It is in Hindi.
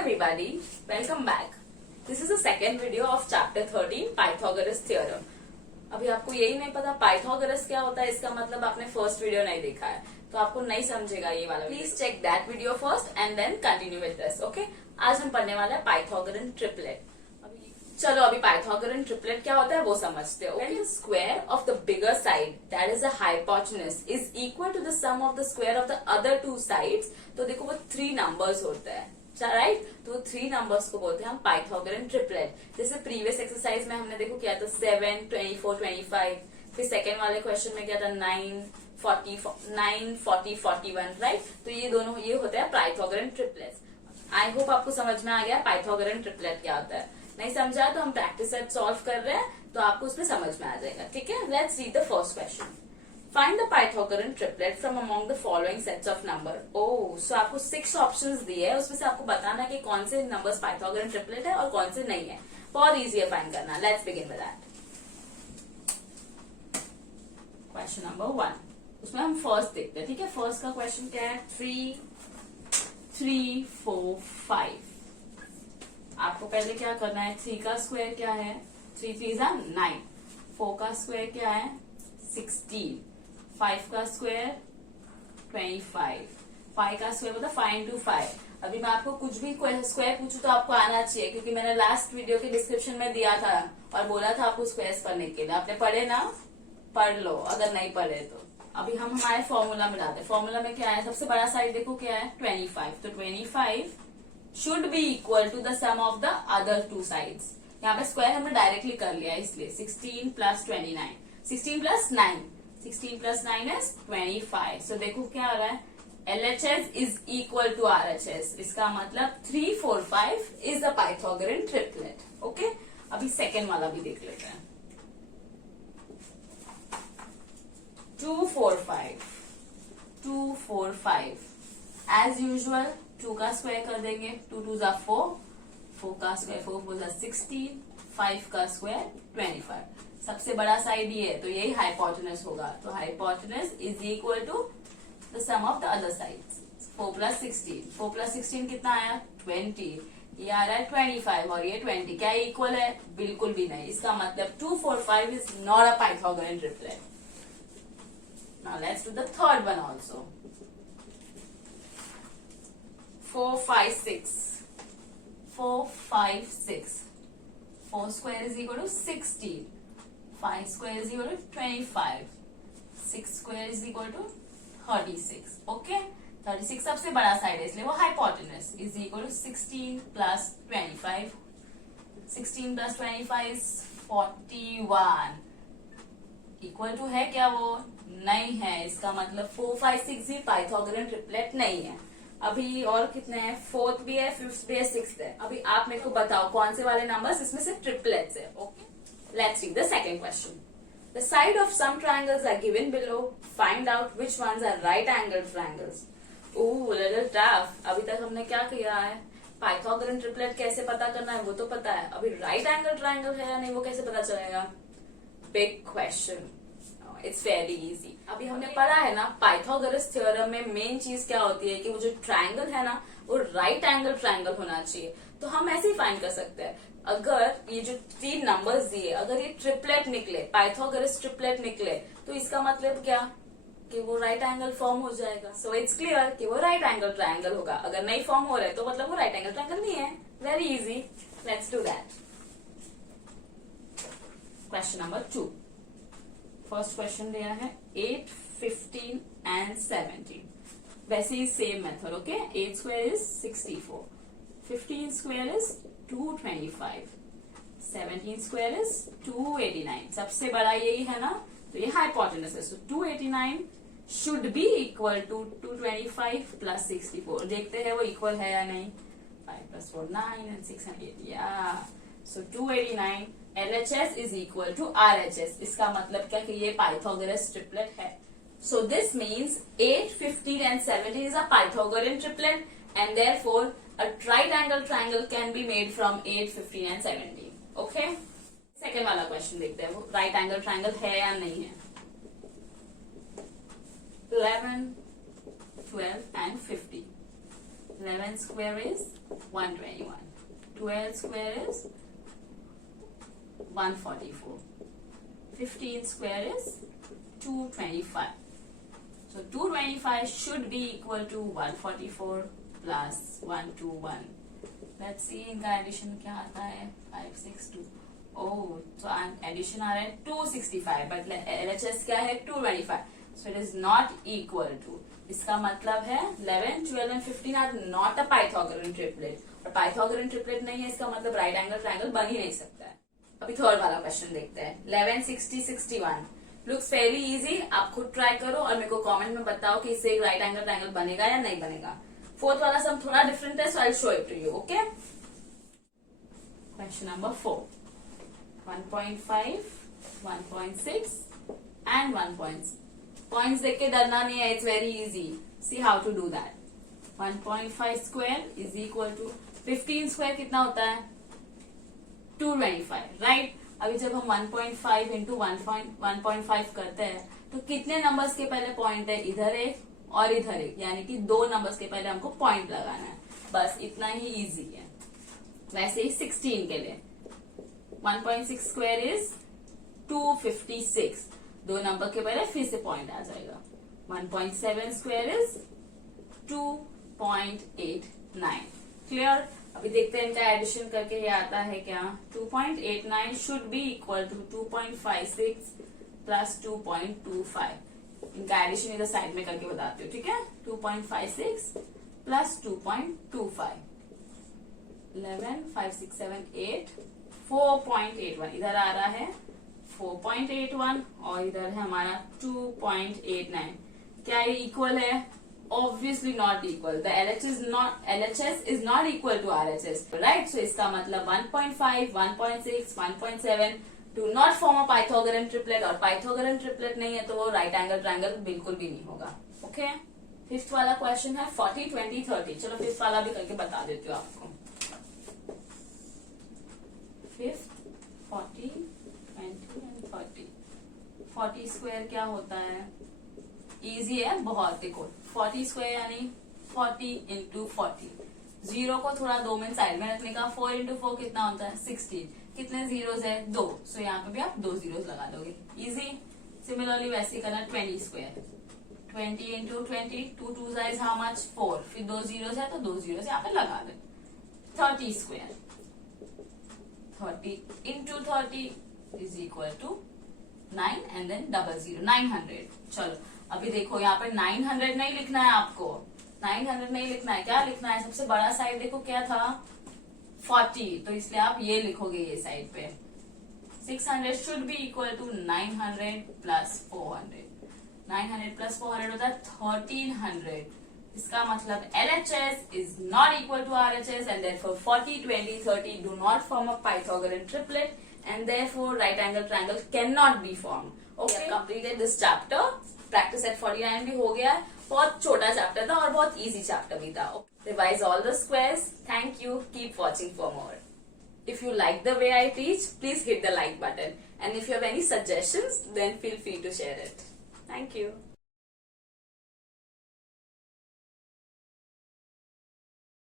everybody, welcome back. This is the second video of chapter 13 Pythagoras theorem. अभी आपको यही नहीं पता पाइथागोरस क्या होता है, इसका मतलब आपने फर्स्ट वीडियो नहीं देखा है तो आपको नहीं समझेगा ये वाला. Please check that video first and then continue with this. Okay, आज हम पढ़ने वाले हैं पाइथागोरन ट्रिपलेट. चलो अभी पाइथागोरन ट्रिपलेट क्या होता है वो समझते हो. When the square of the bigger side, that is the hypotenuse, is equal to the sum of the square of the other two sides, तो देखो वो 3 नंबर्स होते हैं, राइट. तो 3 नंबर्स को बोलते हैं हम पाइथागोरन ट्रिपलेट. जैसे प्रीवियस एक्सरसाइज में हमने देखो किया था 7, 24, 25. फिर सेकेंड वाले क्वेश्चन में क्या था 9, 40, 41, राइट. तो ये दोनों ये होते हैं पाइथागोरन ट्रिपलेट्स. आई होप आपको समझ में आ गया पाइथागोरन ट्रिपलेट क्या होता है. नहीं समझा तो हम प्रैक्टिस सेट सॉल्व कर रहे हैं तो आपको उसमें समझ में आ जाएगा. ठीक है, let's read the first question. Find the Pythagorean triplet from among the following sets of number. Oh, so आपको 6 ऑप्शंस दिए हैं, उसमें से आपको बताना है कि कौन से नंबर्स पाइथागोरन ट्रिपलेट है और कौन से नहीं है. बहुत इजी है फाइंड करना. Let's begin with that. Question number 1, उसमें हम फर्स्ट देखते हैं. ठीक है, फर्स्ट का क्वेश्चन क्या है 3, 4, 5. आपको पहले क्या करना है, 3 का स्क्वायर क्या है, 3 3 9. 4 का स्क्वायर क्या है 16. 5 का स्क्वायर 25. 5 का स्क्वायर मतलब 5 into 5. अभी मैं आपको कुछ भी स्क्वायर पूछूं तो आपको आना चाहिए, क्योंकि मैंने लास्ट वीडियो के डिस्क्रिप्शन में दिया था और बोला था आपको स्क्वायर्स पढ़ने के लिए. आपने पढ़े ना, पढ़ लो अगर नहीं पढ़े तो. अभी हम हमारे फॉर्मूला में डालते हैं. फॉर्मूला में क्या है, सबसे बड़ा साइड देखो क्या है 25. तो 25 should be equal to the sum of the other two sides. यहाँ पे स्क्वायर हमने डायरेक्टली कर लिया है इसलिए 16 plus 29. 16 plus 9. 16 plus 9 is 25. So देखो क्या हो रहा है, LHS is equal to RHS. इसका मतलब 3, 4, 5 is the Pythagorean triplet. Okay? अभी सेकेंड वाला भी देख लेते हैं. 2, 4, 5. 2, 4, 5. As usual 2 का स्क्वायर कर देंगे. 2 2 जा 4. 4 का स्क्वायर 4 4 जा 16. 5 का स्क्वायर 25. सबसे बड़ा साइड ये है तो यही हाइपोटेनस होगा. तो hypotenuse is equal to the sum of the other sides. 4 plus 16. 4 plus 16 कितना आया 20. ये आ रहा है 25 और ये 20. क्या इक्वल है, बिल्कुल भी नहीं. इसका मतलब 2, 4, 5 is not a Pythagorean triplet. Now let's do the third one also. 4, 5, 6. 4, 5, 6. 4 square is equal to 16. 5 square is equal to 25. 6 square is equal to 36. Okay? 36 सबसे बड़ा साइड है इसलिए वो hypotenuse is equal to 16 plus 25. 16 plus 25 is 41. Equal to है क्या, वो नहीं है. इसका मतलब 4, 5, 6 भी पाइथागोरन ट्रिपलेट नहीं है. अभी और कितने हैं, 4th भी है, 5th भी है, 6th है. अभी आप मेरे को बताओ कौन से वाले नंबर्स इसमें से ट्रिपलेट्स है. Okay, let's read the second question. The side of some triangles are given below. Find out which ones are right angled triangles. Oh, little tough. अभी तक हमने क्या किया है, पाइथागोरन ट्रिपलेट कैसे पता करना है वो तो पता है. अभी राइट एंगल ट्रायंगल है या नहीं वो कैसे पता चलेगा, big question. It's very easy. अभी हमने पढ़ा है ना पाइथागोरस थ्योरम में मेन चीज क्या होती है कि वो जो ट्रायंगल है ना वो राइट एंगल ट्रायंगल होना चाहिए. तो हम ऐसे ही फाइंड कर सकते हैं. अगर ये जो 3 नंबर्स दिए अगर ये ट्रिपलेट निकले, पाइथागोरस ट्रिपलेट निकले, तो इसका मतलब क्या कि वो राइट एंगल फॉर्म हो जाएगा. सो इट्स क्लियर कि वो राइट एंगल ट्रायंगल होगा. अगर नहीं फॉर्म हो रहा है तो मतलब वो राइट एंगल ट्रायंगल नहीं है. Very easy. Let's do that. Question number 2. First question दिया है 8, 15 एंड 17. वैसे ही same method. Okay, 8 square is 64. 15 square is 225. 17 square is 289. सबसे बड़ा यही है ना, तो ये हाइपोटेनस है. So 289 should be equal to 225 plus 64. देखते हैं वो इक्वल है या नहीं. 5 plus 4 9 and 6 and 8. या सो 289 LHS is equal to RHS. इसका मतलब क्या कि ये पाइथागोरस ट्रिपलेट है. So this means 8, 15 and 17 is a Pythagorean triplet and therefore a right angle triangle can be made from 8, 15 and 17. Okay? Second वाला क्वेश्चन देखते हैं वो राइट एंगल ट्रायंगल है या नहीं है. 11, 12 and 50. 11 square is 121. 12 square is 144. 15 square is 225. So 225 should be equal to 144 plus 121. Let's see इनका एडिशन क्या आता है. 562. Oh, so एडिशन आ रहा है 265, but LHS क्या है 225. So it is not equal to. इसका मतलब है 11, 12 and 15 are not a Pythagorean triplet. और Pythagorean triplet नहीं है, इसका मतलब राइट एंगल ट्रायंगल बन ही नहीं सकता है. अभी थर्ड वाला क्वेश्चन देखते हैं. 11, 60, 61 लुक्स वेरी इजी. आप खुद ट्राई करो और मेरे को कमेंट में बताओ कि इससे एक राइट एंगल ट्रायंगल बनेगा या नहीं बनेगा. फोर्थ वाला सम थोड़ा डिफरेंट है, so I show it to you. Okay, question number 4. 1.5, 1.6 and 1. Points देख के डरना नहीं है, it's very easy. See how to do that. 1.5 square is equal to 15 square कितना होता है 225, राइट. अभी जब हम 1.5 इंटू 1.5 करते हैं तो कितने नंबर्स के पहले पॉइंट है, इधर एक और इधर एक, यानी कि 2 नंबर्स के पहले हमको पॉइंट लगाना है. बस इतना ही इजी है. वैसे ही 16 के लिए 1.6 स्क्वायर इज 256. 2 नंबर के पहले फिर से पॉइंट आ जाएगा. 1.7 स्क्वायर इज 2.89. क्लियर. अभी देखते हैं इनका एडिशन करके ये आता है क्या. 2.89 should be equal to 2.56 plus 2.25. इनका एडिशन इधर साइड में करके बताती हूँ, ठीक है. 2.56 प्लस 2.25. 11, 5, 6, 7, 8, 4.81. इधर आ रहा है 4.81 और इधर है हमारा 2.89. क्या ये इक्वल है? Obviously not equal. The LHS is not equal to RHS, right? So इसका मतलब 1.5, 1.6, 1.7 do not form a Pythagorean triplet, और Pythagorean triplet नहीं है तो वो right angle triangle बिल्कुल भी नहीं होगा. Okay? फिफ्थ वाला क्वेश्चन है 40, 20, 30. चलो फिफ्थ वाला भी करके बता देती हूँ आपको. Fifth 40, 20 and 30. 40 स्क्वायर क्या होता है? इजी है बहुत. देखो 40 स्क्वायर यानी 40 इंटू 40. जीरो को थोड़ा 2 मिनट साइड में रखने का. 4 इंटू 4 कितना होता है 16. कितने जीरोस है 2. सो यहाँ पे भी आप 2 जीरोस लगा दोगे. इजी. सिमिलरली वैसे ही करना 20 square. 20 into 20. 2 2 is how much 4. फिर 2 जीरोस है तो 2 जीरोस यहाँ पे लगा दे. 30 square. 30 into 30 is equal to 9 and then double zero 900. चलो अभी देखो यहाँ पे 900 नहीं लिखना है आपको. 900 नहीं लिखना है. क्या लिखना है? सबसे बड़ा साइड देखो क्या था 40, तो इसलिए आप ये लिखोगे ये साइड पे. 600 should be equal to 900 plus 400. 900 plus 400 होता है 1300. इसका मतलब LHS is not equal to RHS and therefore 40, 20, 30 do not form a Pythagorean triplet and therefore right angle triangle cannot be formed. Okay, we have completed this chapter. Practice eight 49 भी हो गया. बहुत छोटा चैप्टर था और बहुत इजी चैप्टर भी था. Revise all the squares. Thank you. Keep watching for more. If you like the way I teach, please hit the like button. And if you have any suggestions, then feel free to share it. Thank you.